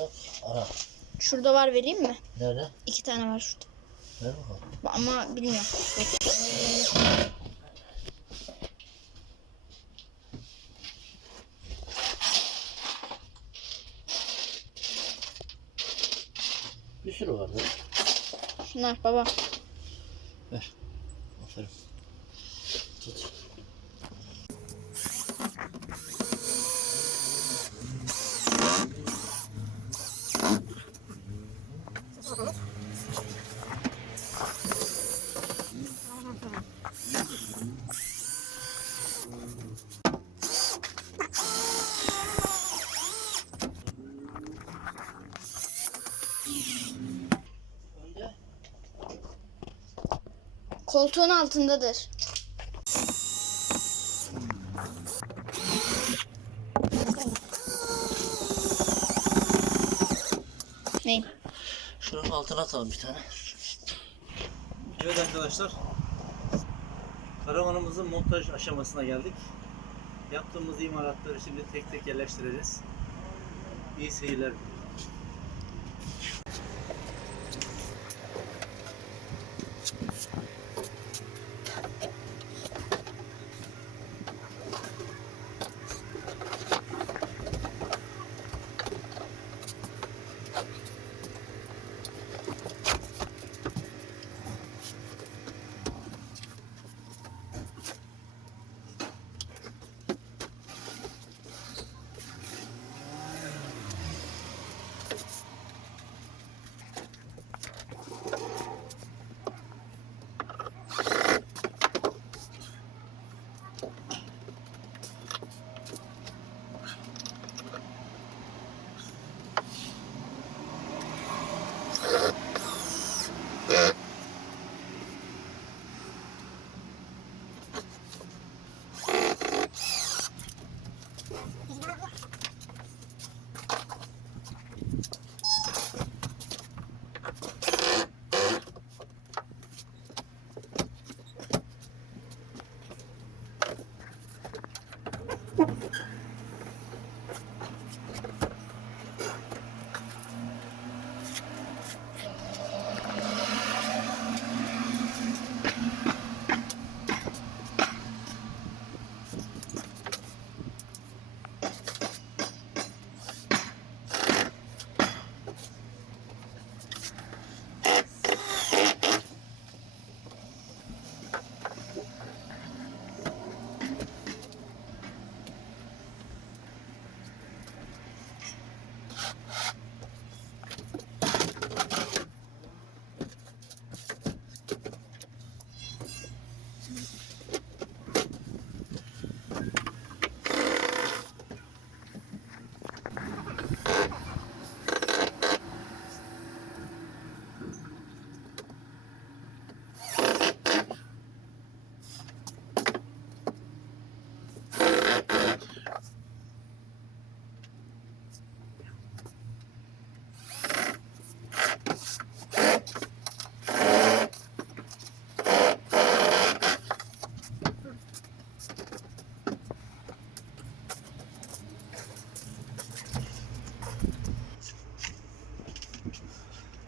Bak ara. Şurada var, vereyim mi? Nerede? 2 tane var şurada. Ver bakalım. Ama bilmiyorum. Bir sürü vardı. Şunlar baba. Ver. Aferin. Tut. Koltuğun altındadır. Ne? Şunun altına atalım bir tane. Evet arkadaşlar, karavanımızın montaj aşamasına geldik. Yaptığımız imalatları şimdi tek tek yerleştireceğiz. İyi seyirler.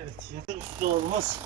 Evet, yatak üstü dolabımız.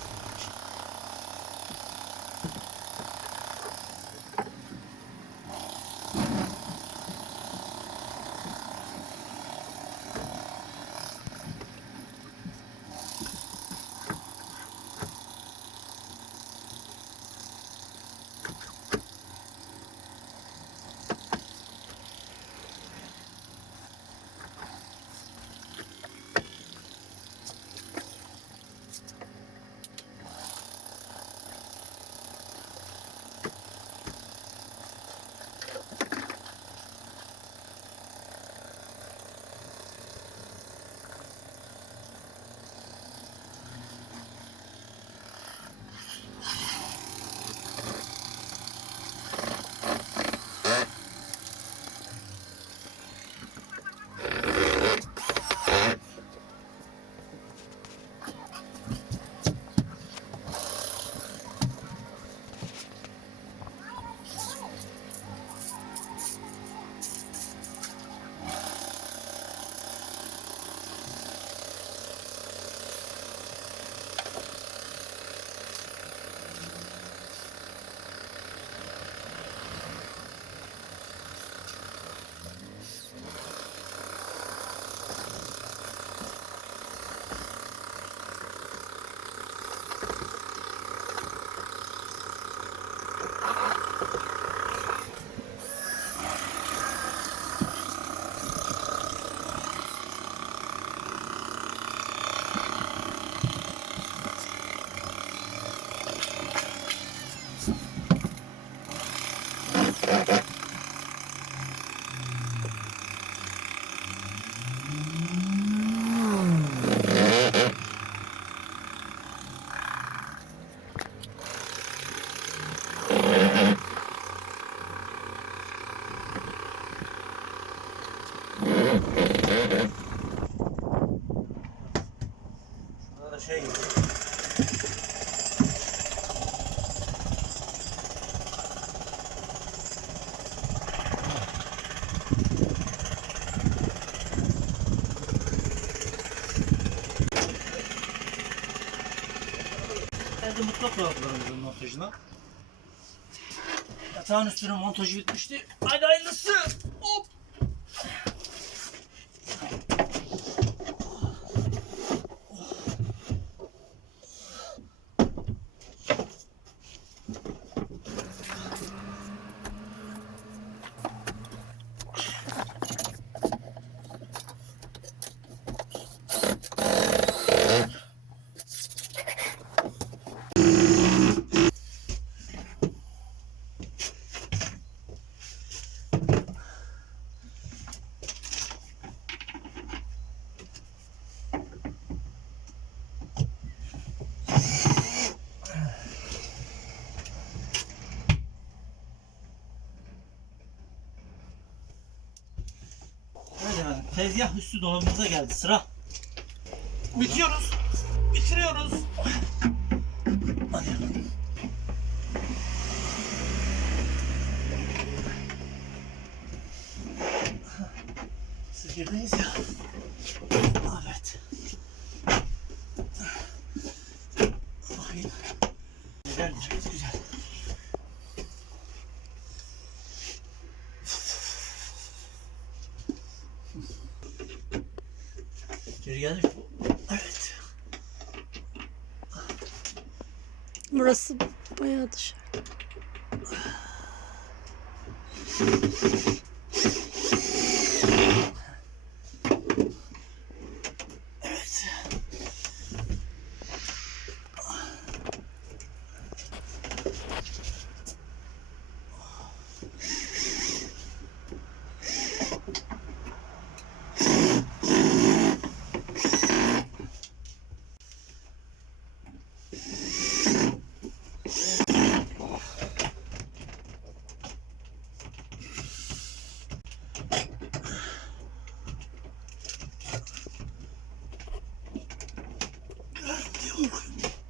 Şurada da şey gibi. Geldi mutfak dolaplarımızın montajına. Yatağın üstünün montajı bitmişti. Haydi hayırlısı. Hop. Evet efendim, tezgah üstü dolabımıza geldi sıra. Bitiyoruz, bitiriyoruz. Hadi. Siz girdiniz ya. Evet. Bakayım. Güzeldir, güzel. Geri geldik. Evet. Burası bayağı dışarı. Evet.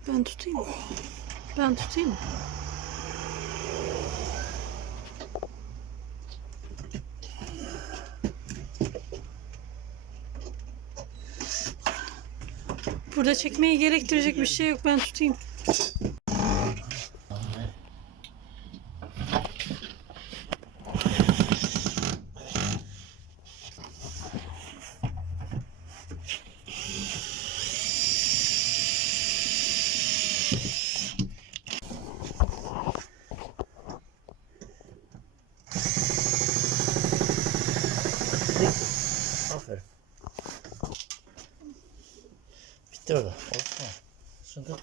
Ben tutayım mı? Ben tutayım mı? Burada çekmeyi gerektirecek bir şey yok. Ben tutayım. Aferin. Bitti orada. Oldu mu? Şimdi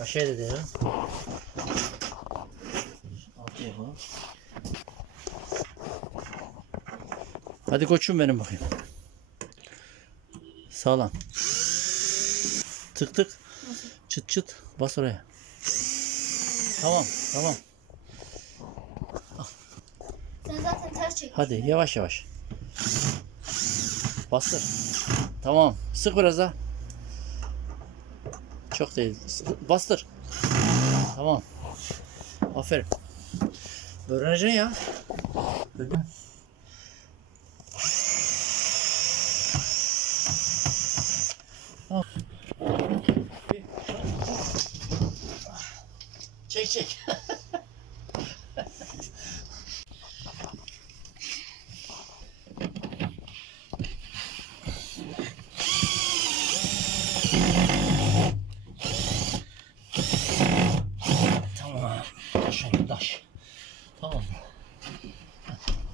aşağıya da diyelim. Altı yapalım. Hadi koçum benim bakayım. Sağlam. Tık tık. Çıt çıt. Bas oraya. Tamam. Tamam. Sen zaten ters çek. Hadi yavaş yavaş. Bastır. Tamam. Sık biraz daha. Çok değil. Bastır. Tamam. Aferin. Öğreneceksin ya. Tamam. Çek çek. Tamam. Şöyle taş. Tamam.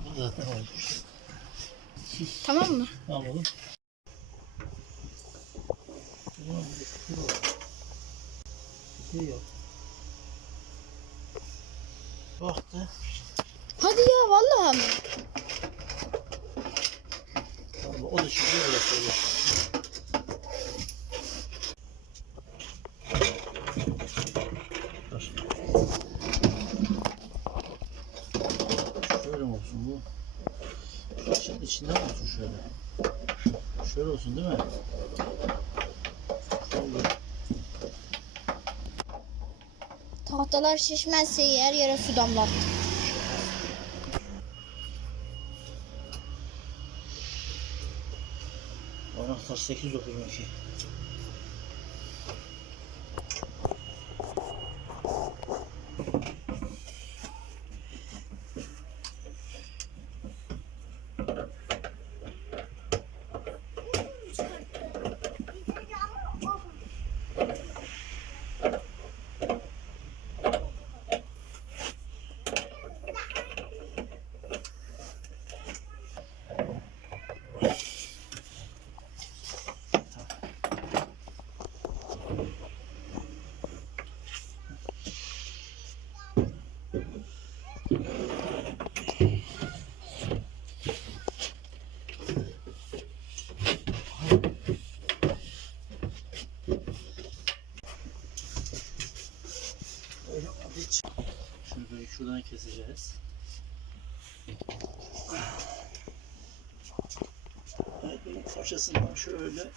Bu zaten olmuş. Tamam mı? Tamam oğlum. Baktı. Hadi ya vallahi mi? Tamam, o da şimdi öyle söylüyor. Dur. Şöyle mi olsun bu? Şimdi içinden olsun şöyle. Şöyle olsun değil mi? Şöyle. Tahtalar şişmezse yer yere su damlattı. Anahtar 892. Şuradan keseceğiz. Evet, bunun parçasından şöyle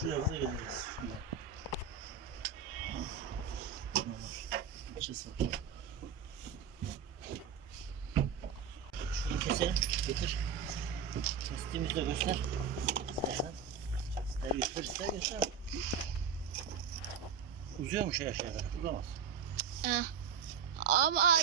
şuraya kadar geliriz. Parçası var. Şunu keselim. Getir. Kestiğimizde göster. İstersen. İster göster. Uzuyor mu şey aşağıya kadar? Uzamaz. Ama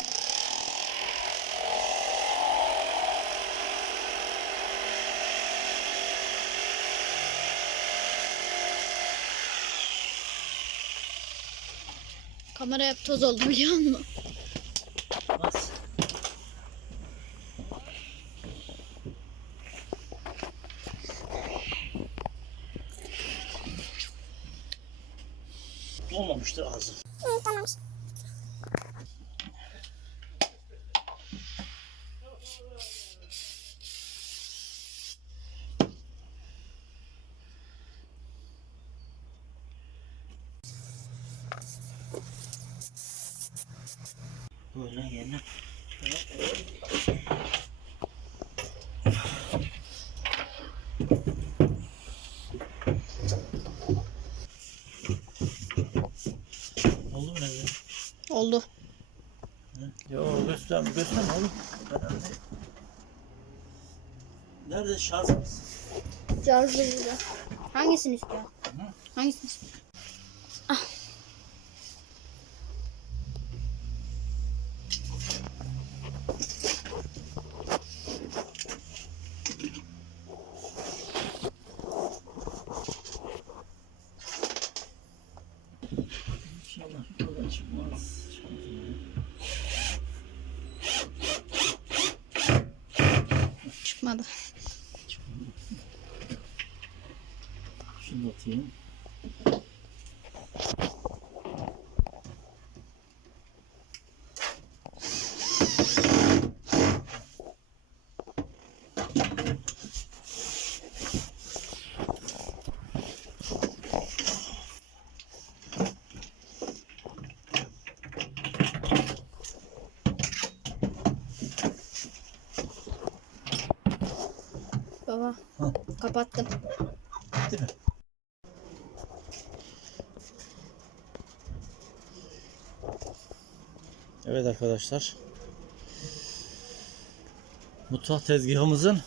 kamera hep toz oldu biliyor musun? Bas. Olmamıştır ağzı. Tamam. Böyle yerine. Oldu mu ne? Oldu. Yo gösterme oğlum. Nerede şarjımız? Şarjlı burada. Hangisini istiyor? Hangisini istiyor? İnşallah buradan çıkmaz. Çıkmadı. Şunu atayım. Baba. Hı. Kapattım. Değil mi? Evet arkadaşlar. Mutfak tezgahımızın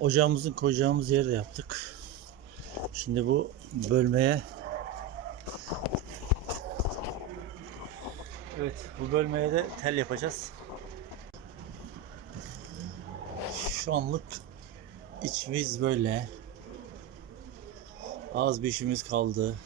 ocağımızın koyacağımız yeri de yaptık. Şimdi bu bölmeye bu bölmeye de tel yapacağız. Şu anlık içimiz böyle. Az bir işimiz kaldı.